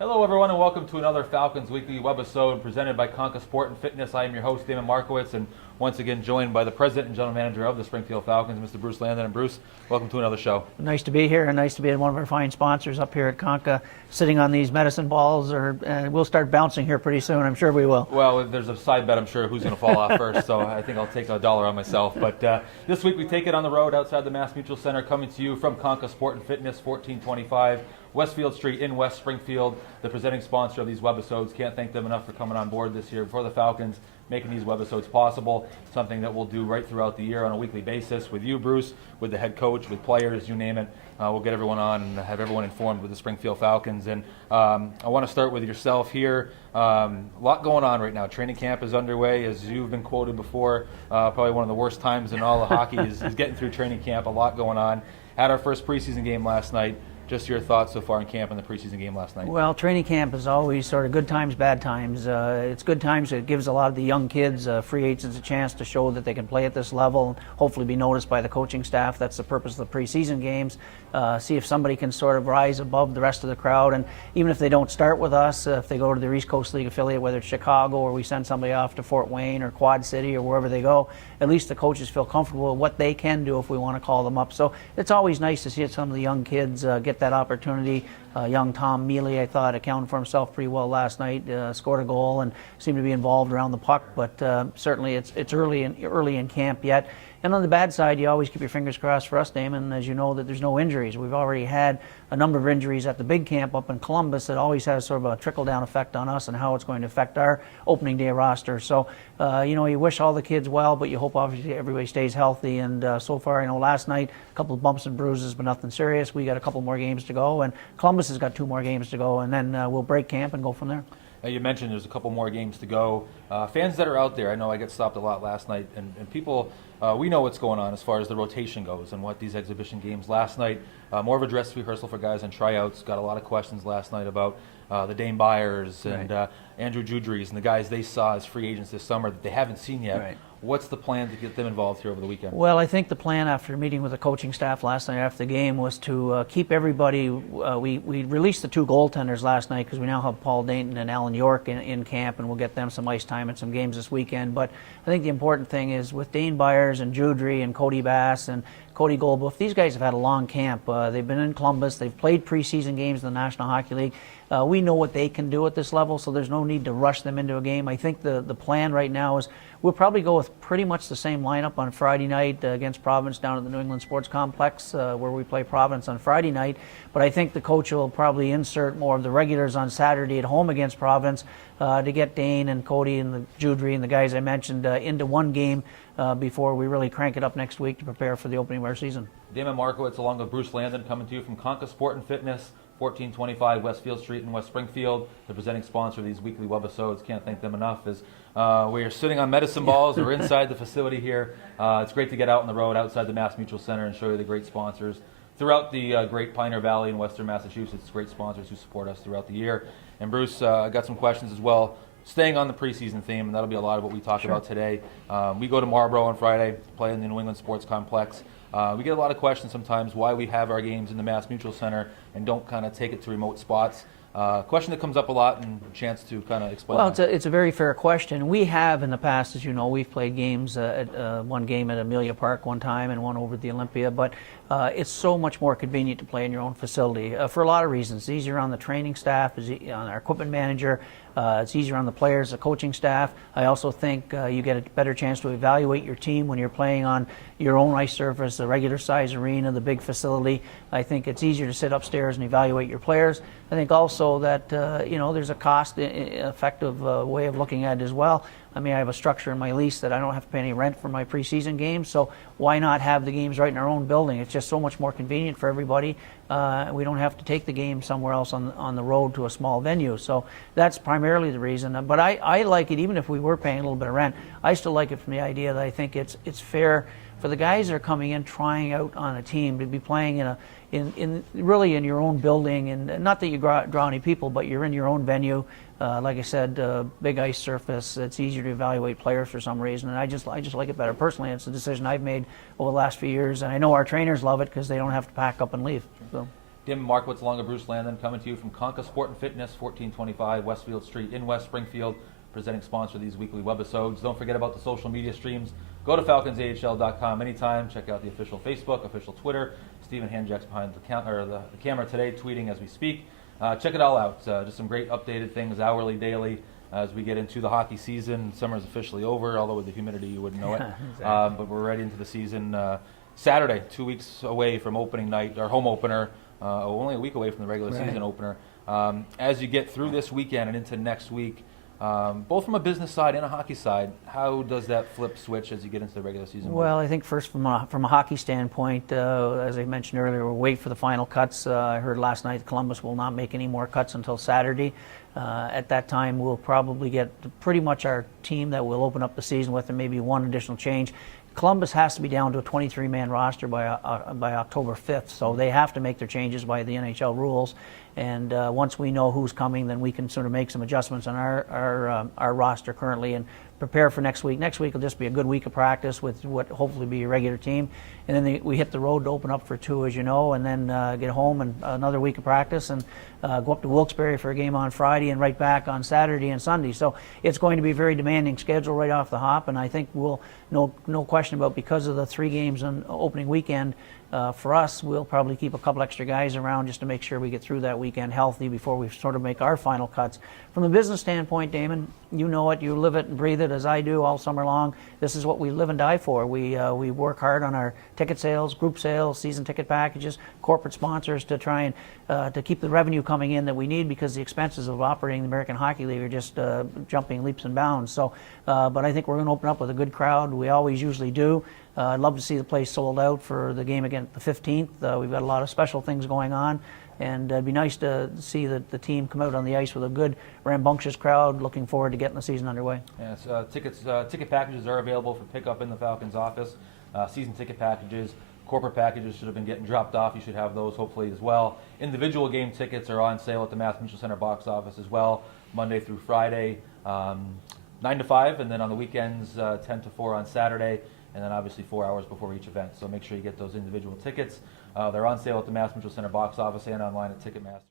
Hello everyone and welcome to another Falcons Weekly Webisode presented by Conca Sport and Fitness. I am your host, Damon Markiewicz, and once again joined by the President and General Manager of the Springfield Falcons, Mr. Bruce Landon. And Bruce, welcome to another show. Nice to be here, and nice to be one of our fine sponsors up here at Conca, sitting on these medicine balls, we'll start bouncing here pretty soon. I'm sure we will. Well, there's a side bet, I'm sure, who's going to fall off first, so I think I'll take $1 on myself. But this week we take it on the road outside the Mass Mutual Center, coming to you from Conca Sport and Fitness, 1425 Westfield Street in West Springfield, the presenting sponsor of these webisodes. Can't thank them enough for coming on board this year for the Falcons, making these webisodes possible. Something that we'll do right throughout the year on a weekly basis with you, Bruce, with the head coach, with players, you name it. We'll get everyone on and have everyone informed with the Springfield Falcons. And I want to start with yourself here. A lot going on right now. Training camp is underway, as you've been quoted before. Probably one of the worst times in all of hockey is getting through training camp. A lot going on. Had our first preseason game last night. Just your thoughts so far in camp and the preseason game last night. Well, training camp is always sort of good times, bad times. It's good times. It gives a lot of the young kids, free agents, a chance to show that they can play at this level and hopefully be noticed by the coaching staff. That's the purpose of the preseason games. See if somebody can sort of rise above the rest of the crowd. And even if they don't start with us, if they go to their East Coast League affiliate, whether it's Chicago or we send somebody off to Fort Wayne or Quad City or wherever they go, at least the coaches feel comfortable with what they can do if we want to call them up. So it's always nice to see some of the young kids get that opportunity. Young Tom Mealy, I thought, accounted for himself pretty well last night, scored a goal and seemed to be involved around the puck, but certainly it's early in camp yet. And on the bad side, you always keep your fingers crossed for us, Damon, as you know, that there's no injuries. We've already had a number of injuries at the big camp up in Columbus that always has sort of a trickle-down effect on us and how it's going to affect our opening day roster. So, you wish all the kids well, but you hope obviously everybody stays healthy. And so far, last night, a couple of bumps and bruises, but nothing serious. We got a couple more games to go, and Columbus has got 2 more games to go, and then we'll break camp and go from there. You mentioned there's a couple more games to go. Fans that are out there, I know I get stopped a lot last night, and people, we know what's going on as far as the rotation goes and what these exhibition games. Last night, more of a dress rehearsal for guys on tryouts. Got a lot of questions last night about the Dane Byers and Right. Andrew Judries and the guys they saw as free agents this summer that they haven't seen yet. Right. What's the plan to get them involved here over the weekend? Well, I think the plan after meeting with the coaching staff last night after the game was to keep everybody. We released the 2 goaltenders last night because we now have Paul Dayton and Alan York in camp, and we'll get them some ice time and some games this weekend. But I think the important thing is with Dane Byers and Judry and Cody Bass and Cody Goldbuff, these guys have had a long camp. They've been in Columbus. They've played preseason games in the National Hockey League. We know what they can do at this level, so there's no need to rush them into a game. I think the plan right now is we'll probably go with pretty much the same lineup on Friday night against Providence down at the New England Sports Complex where we play Providence on Friday night. But I think the coach will probably insert more of the regulars on Saturday at home against Providence to get Dane and Cody and the Judry and the guys I mentioned into one game before we really crank it up next week to prepare for the opening of our season. Damon Markiewicz along with Bruce Landon coming to you from Conca Sport and Fitness, 1425 Westfield Street in West Springfield, the presenting sponsor of these weekly webisodes. Can't thank them enough. As we are sitting on medicine balls, we're inside the facility here. It's great to get out on the road outside the Mass Mutual Center and show you the great sponsors throughout the great Pioneer Valley in Western Massachusetts. Great sponsors who support us throughout the year. And Bruce, I got some questions as well. Staying on the preseason theme, and that'll be a lot of what we talk about today. We go to Marlborough on Friday, play in the New England Sports Complex. We get a lot of questions sometimes why we have our games in the Mass Mutual Center and don't kind of take it to remote spots. Question that comes up a lot and a chance to kind of explain. Well, it's a very fair question. We have in the past, as you know, we've played games, one game at Amelia Park one time and one over at the Olympia, but it's so much more convenient to play in your own facility for a lot of reasons. It's easier on the training staff, on our equipment manager, it's easier on the players, the coaching staff. I also think you get a better chance to evaluate your team when you're playing on your own ice surface, the regular size arena, the big facility. I think it's easier to sit upstairs and evaluate your players. I think also that there's a cost-effective way of looking at it as well. I mean, I have a structure in my lease that I don't have to pay any rent for my preseason games, so why not have the games right in our own building? It's just so much more convenient for everybody. We don't have to take the game somewhere else on the road to a small venue. So that's primarily the reason. But I like it, even if we were paying a little bit of rent, I still like it from the idea that I think it's fair for the guys that are coming in trying out on a team to be playing really in your own building, and not that you draw any people, but you're in your own venue. Like I said, big ice surface. It's easier to evaluate players for some reason, and I just like it better personally. It's a decision I've made over the last few years, and I know our trainers love it because they don't have to pack up and leave. So. Damon, Markiewicz, along with Bruce Landon, coming to you from Conca Sport and Fitness, 1425 Westfield Street in West Springfield, presenting sponsor of these weekly webisodes. Don't forget about the social media streams. Go to falconsahl.com anytime. Check out the official Facebook, official Twitter. Stephen Hanjak's behind the camera today, tweeting as we speak. Check it all out. Just some great updated things, hourly, daily, as we get into the hockey season. Summer's officially over, although with the humidity you wouldn't know it. Exactly. But we're ready into the season. Saturday, 2 weeks away from opening night, our home opener, only a week away from the regular season opener. As you get through this weekend and into next week, both from a business side and a hockey side, how does that flip switch as you get into the regular season? Well, I think first from a hockey standpoint, as I mentioned earlier, we'll wait for the final cuts. I heard last night Columbus will not make any more cuts until Saturday. At that time, we'll probably get pretty much our team that we'll open up the season with, and maybe one additional change. Columbus has to be down to a 23-man roster by October 5th, so they have to make their changes by the NHL rules. And once we know who's coming, then we can sort of make some adjustments on our roster currently and prepare for next week. Next week will just be a good week of practice with what hopefully be a regular team. And then we hit the road to open up for 2, as you know, and then get home and another week of practice and go up to Wilkes-Barre for a game on Friday and right back on Saturday and Sunday. So it's going to be a very demanding schedule right off the hop, and I think we'll, no question about, because of the 3 games on opening weekend, for us, we'll probably keep a couple extra guys around just to make sure we get through that weekend healthy before we sort of make our final cuts. From a business standpoint, Damon, you know it, you live it and breathe it as I do all summer long. This is what we live and die for. We work hard on our ticket sales, group sales, season ticket packages, corporate sponsors to try and to keep the revenue coming in that we need, because the expenses of operating the American Hockey League are just jumping leaps and bounds. So, but I think we're going to open up with a good crowd. We always usually do. I'd love to see the place sold out for the game again the 15th. We've got a lot of special things going on, and it'd be nice to see the team come out on the ice with a good, rambunctious crowd. Looking forward to getting the season underway. Yes, ticket packages are available for pickup in the Falcons office. Season ticket packages, corporate packages should have been getting dropped off. You should have those hopefully as well. Individual game tickets are on sale at the Mass Mutual Center box office as well, Monday through Friday, 9 to 5, and then on the weekends 10 to 4 on Saturday, and then obviously 4 hours before each event. So make sure you get those individual tickets. They're on sale at the Mass Mutual Center box office and online at Ticketmaster.